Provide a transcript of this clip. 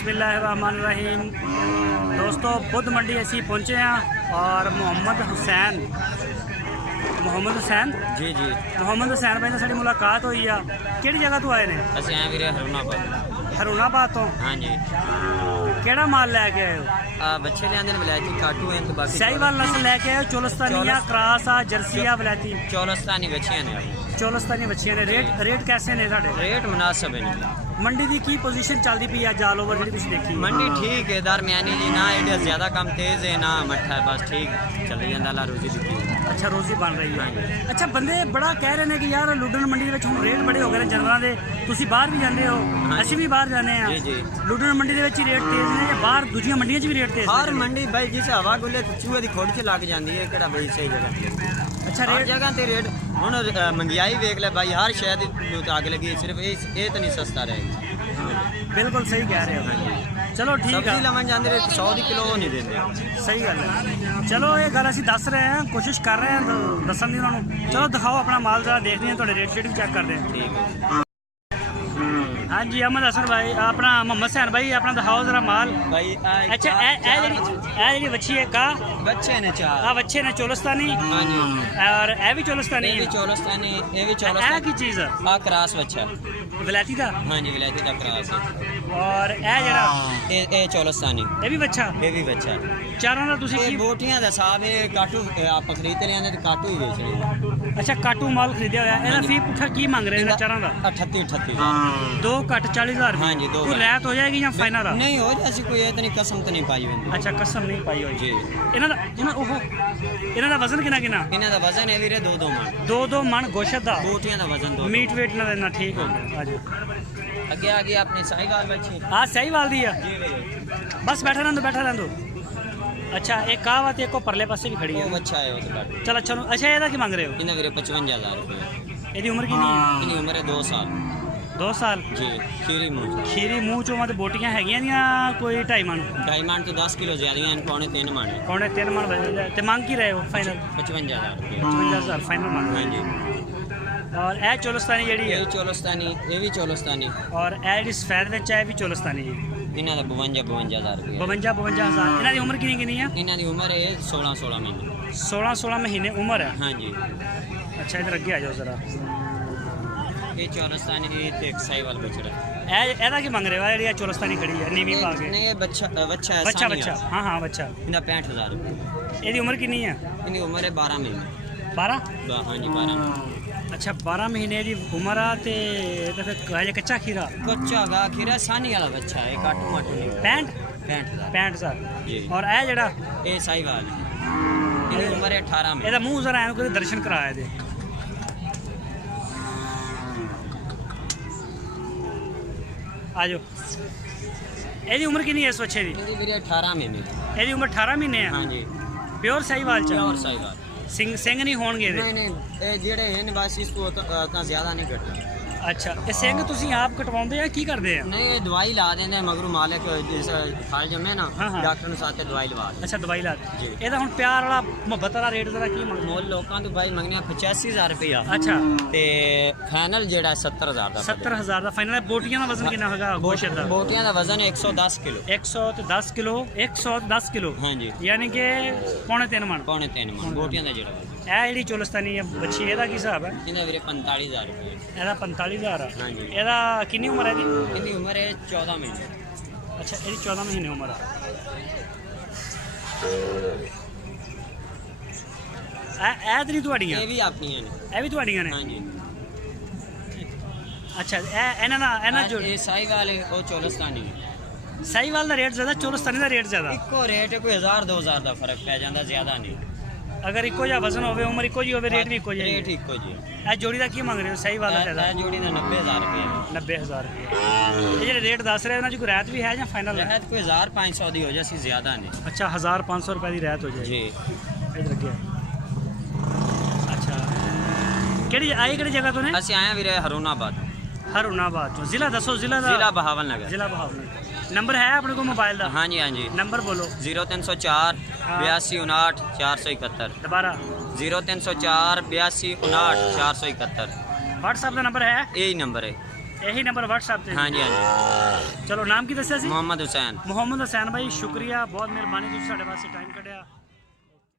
बिस्मिल्लाहिर्रहमानिर्रहीम। दोस्तों बुद्ध मंडी असी पहुँचे हैं और मोहम्मद हुसैन जी जी मोहम्मद हुसैन भाई साड़ी मुलाकात हुई है। किहड़ी जगह तो आए ने? ਅਸੀਂ ਆਏ ਵੀਰੇ हरुणाबाद तो। ਹਾਂਜੀ केड़ा माल लैके आए हो? ਬੱਚੇ ਲਿਆਂਦੇ ਨੇ ਵਲੈਤੀ ਕਾਟੂ हैं तो बाकी शाहीवाल नस्ल लैके आए हो? चोलस्तानिया क्रास आ जर्सिया वलैती चौलस्तानी बच्चियां ने चोलस्तानी बच्चियां ने। रेट कैसे ने साढ़े? रेट मुनासिब है मंडी की की पोजीशन चलती पई है ऑल ओवर जी देखी? मंडी ठीक है दरमियानी जी ना एडिया ज़्यादा कम तेज़ है ना मट्ठा है बस ठीक चली जाता ला रोजी दी। अच्छा रोजी बन रही है। अच्छा बंदे बड़ा कह रहे हैं कि यार लुडन मंडी में हुण रेट बड़े हो गए जानवरों के। तुसीं बाहर भी जाते हो असीं भी बाहर जाने हैं। लुडन मंडी के ही रेट तेज़ ने या बाहर दूजियां मंडियां भी रेट तेज़? हर मंडी भाई जिस हवा गुले चूहे की खोड़ च लग जाती है किहड़ा बड़ी सही जगह। अच्छा हर जगह ते रेट हुण महंगाई वेख ले भाई हर शहर तो आग लगी सिर्फ ये तो नहीं सस्ता रहेगा। बिल्कुल सही कह रहे हो। चलो ठीक है लवन जाते 100 की किलो नहीं देते। सही गल है। चलो ये गल असीं दस रहे हैं कोशिश कर रहे हैं दसन की उन्होंने। चलो दिखाओ अपना माल जरा देखते हैं थोड़े रेट शेट भी चेक करते हैं। ठीक है हाँ जी अहमद हसन भाई अपना मोहम्मद हुसैन भाई अपना दिखाओ जरा माल भाई। अच्छा जी बच्ची है का बच्चे ने चार बच्चे ने चोलस्तानी हाँ जी और ए भी चोलस्तानी ये भी है। चौलस्तानी ये भी ए चौलस्तानी की चीज़ है? क्रास बच्चा वलैती का हाँ जी विलायती का क्रास है और ए जरा ये चौलस्तानी ये भी बच्चा ये भी बच्चा चारों का तुसी ये की? बोटियां दा साहब ये काटू आप खरीदते लेंदे तो काटू ही बेच रहे हैं। अच्छा काटू माल खरीदया होया एदा फी पुठा की मांग रहे हैं चारों का? 38 दो कट 40,000 हाँ जी, दो कोई कट। रैत हो जाएगी या फाइनल आ? नहीं हो जाए कोई इतनी कसम तो नहीं पाई हुई। अच्छा कसम नहीं पाई हुई जी इन्हां दा वजन कितना इन्हां दा वजन है वीरे 2 मन दो मन गोशत दा बोटियां दा वजन 2 मीट वेट ना देना ठीक हो गया। आज आगे आगे अपने साहिवाल बच्ची हाँ सही वाल दी है जी भैया बस बैठा रहने दो। अच्छा एक कहावत एक को परले पासे भी खड़ी वो है। बच्चा है वो तो काटू चल अच्छा अच्छा ਇਹਦਾ ਕੀ ਮੰਗ ਰਹੇ ਹੋ? इन्हें वीरे 55,000 रुपये। ਇਹਦੀ ਉਮਰ ਕਿੰਨੀ ਹੈ? इनकी उम्र है 2 साल 2 ਸਾਲ। जी खीरी मुँह ਖੀਰੀ ਮੂੰਹ ਚੋਂ ਤੇ ਬੋਟੀਆਂ ਹੈਗੀਆਂ ਦੀਆਂ ਕੋਈ 2.5 ਮਣ डायमंड तो 10 किलो ज्यादा हैं पौने 3 मन है। ਪੌਣੇ 3 ਮਣ ਵਜੇ ਤੇ ਮੰਗ ਕੀ ਰਹੇ ਹੋ ਫਾਈਨਲ? 55,000 रुपये 55,000 फाइनल मंग हाँ जी और ए चोलस्तानी जड़ी ये है चौलस्तानी ये भी चौलस्तानी और ए जी सफेद विच है भी चोलस्तानी है। इन्हों का 52,000 रुपये 52,000 इन्हां दी उम्र कितनी है? इन्हों की उम्र है 16 महीने 16 महीने उम्र है। हाँ जी अच्छा इधर अगे आ जाओ जरा। ये चौलस्तानी ये एक साहिवाल बछड़ा एदा की मंग रहे हो जड़ी चोलस्तानी खड़ी है नीवी पा के? नहीं ये बच्चा है बच्चा सानिया। बच्चा हाँ हाँ बच्चा। इनका 65,000 रुपये ਇਹਦੀ उम्र कितनी है? इनकी उम्र है 12 महीने 12। हाँ जी 12 अच्छा 12 महीने की उम्र आ ते फिर हजे कच्चा खीरा बच्चा गा खीरा सानी वाला बच्चा है काटू माटू नहीं 65,000 जी और ए जड़ा ये साहिवाल इनकी उम्र है 18 में ਇਹਦਾ ਮੂੰਹ ਜ਼ਰਾ ਐਨ ਕੋਈ ਦਰਸ਼ਨ ਕਰਾਇਆ ਦੇ। ਆ ਜਾਓ ਇਹਦੀ ਉਮਰ ਕਿੰਨੀ ਹੈ ਇਸ ਬੱਚੇ ਦੀ? इनकी वीरे 18 महीने ਇਹਦੀ ਉਮਰ 18 ਮਹੀਨੇ हाँ ਆ। जी ਪਿਓਰ ਸਾਹੀਵਾਲ ਚ और साहिवाल ਸਿੰਘ ਨਹੀਂ ਹੋਣਗੇ ਇਹਦੇ? नहीं नहीं ये जेड़े हैं बस इसको उतना ज्यादा नहीं कटता। ਅੱਛਾ ਇਹ ਸਿੰਘ ਤੁਸੀਂ ਆਪ ਕਟਵਾਉਂਦੇ ਆ ਕੀ ਕਰਦੇ ਆ? नहीं ये दवाई ला देंगे मगरू मालिक जैसे फल जमे ना हाँ, हाँ। डॉक्टर ने साथ दवाई लवा दे। ਅੱਛਾ ਦਵਾਈ ਲਾ ਜੀ। ਇਹਦਾ ਹੁਣ ਪਿਆਰ ਵਾਲਾ ਮੁਹੱਬਤ ਵਾਲਾ ਰੇਟ ਜ਼ਰਾ ਕੀ ਮੰਗਦੇ? मोल लोगों तो भाई मंगने 85,000 रुपया ਅੱਛਾ ते फाइनल जेड़ा 70,000 ਦਾ 70,000 ਦਾ ਫਾਈਨਲ ਹੈ। ਬੋਟੀਆਂ ਦਾ ਵਜ਼ਨ ਕਿੰਨਾ ਹੋਗਾ ਗੋਸ਼ਤ ਦਾ? बोटियां का वजन 110 किलो 110 ਕਿਲੋ 110 ਕਿਲੋ हाँ जी ਯਾਨੀ ਕਿ ਪੌਣੇ 3 ਮਣ। पौने 3 मन बोटियां का जेड़ा वजन ਇਹ ਜਿਹੜੀ ਚੋਲਸਤਾਨੀ ਹੈ ਬੱਚੀ ਇਹਦਾ ਕੀ ਹਿਸਾਬ ਹੈ? इनका वीरे 45,000 रुपये ਇਹਦਾ 45,000 ਆ। हाँ जी ਇਹਦਾ ਕਿੰਨੀ ਉਮਰ ਹੈ ਇਹਦੀ? इनकी उम्र है 14 महीने ਅੱਛਾ ਇਹਦੀ 14 ਮਹੀਨੇ ਉਮਰ ਆ। ਇਹ ਤੇ ਨਹੀਂ ਤੁਹਾਡੀਆਂ? ये भी अपनी है ਇਹ ਵੀ ਤੁਹਾਡੀਆਂ ਨੇ? हाँ जी ਅੱਛਾ ਇਹਨਾਂ ਜੋ ये साहिवाल है वो चौलस्तानी है ਸਾਹੀਵਾਲ ਦਾ ਰੇਟ ਜ਼ਿਆਦਾ ਚੋਲਸਤਾਨੀ ਦਾ ਰੇਟ ਜ਼ਿਆਦਾ? इको रेट है कोई 1,000-2,000 का फर्क पै जाता ज्यादा नहीं ਅਗਰ ਇੱਕੋ ਜਿਹਾ ਵਜ਼ਨ ਹੋਵੇ ਉਮਰ ਇੱਕੋ ਜਿਹੀ ਹੋਵੇ ਰੇਟ ਵੀ ਇੱਕੋ ਜਿਹਾ ਹੀ रेट ਹੈ। इको जी ਇਹ ਜੋੜੀ ਦਾ ਕੀ ਮੰਗ ਰਹੇ ਹੋ ਸਾਹੀਵਾਲ ਦਾ ਜ਼ਿਆਦਾ? जोड़ी का 90,000 रुपये 90,000 ਰੁਪਏ। ਇਹ ਜਿਹੜੇ ਰੇਟ ਦੱਸ ਰਹੇ ਉਹਨਾਂ 'ਚ ਕੋਈ ਰਿਆਇਤ ਵੀ ਹੈ ਜਾਂ ਫਾਈਨਲ ਹੈ? रहत कोई 1,500 दी हो जाए ज्यादा नहीं ਅੱਛਾ 1,500 ਰੁਪਏ ਦੀ ਰਿਆਇਤ ਹੋ ਜਾਏਗੀ। जी ਇਧਰ ਅੱਗੇ ਅੱਛਾ ਕਿਹੜੀ ਜਗ੍ਹਾ ਤੋਂ ਨੇ? ਅਸੀਂ ਆਏ ਵੀਰੇ ਹਰੂਨਾਬਾਦ ਹਰੂਨਾਬਾਦ ਤੋਂ। ਜ਼ਿਲ੍ਹਾ ਦੱਸੋ ਜ਼ਿਲ੍ਹਾ ਦਾ? ਜ਼ਿਲ੍ਹਾ ਬਹਾਵਲ ਨਗਰ ਜ਼ਿਲ੍ਹਾ ਬਹਾਵਲ। ਨੰਬਰ ਹੈ ਆਪਣੇ ਕੋਲ ਮੋਬਾਈਲ ਦਾ? हाँ जी हाँ जी ਨੰਬਰ ਬੋਲੋ 0304 8259 471 ਦੁਬਾਰਾ 0304 8259 471 WhatsApp ਦਾ ਨੰਬਰ ਹੈ? यही नंबर है ਇਹੀ ਨੰਬਰ WhatsApp ਤੇ? ਹਾਂਜੀ ਹਾਂਜੀ। ਚਲੋ ਨਾਮ ਕੀ ਦੱਸਿਆ ਸੀ? ਮੁਹੰਮਦ ਹੁਸੈਨ। ਮੁਹੰਮਦ ਹੁਸੈਨ ਭਾਈ ਸ਼ੁਕਰੀਆ, ਬਹੁਤ ਮਿਹਰਬਾਨੀ, ਤੁਸੀਂ ਸਾਡੇ ਵਾਸਤੇ ਟਾਈਮ ਕੱਢਿਆ।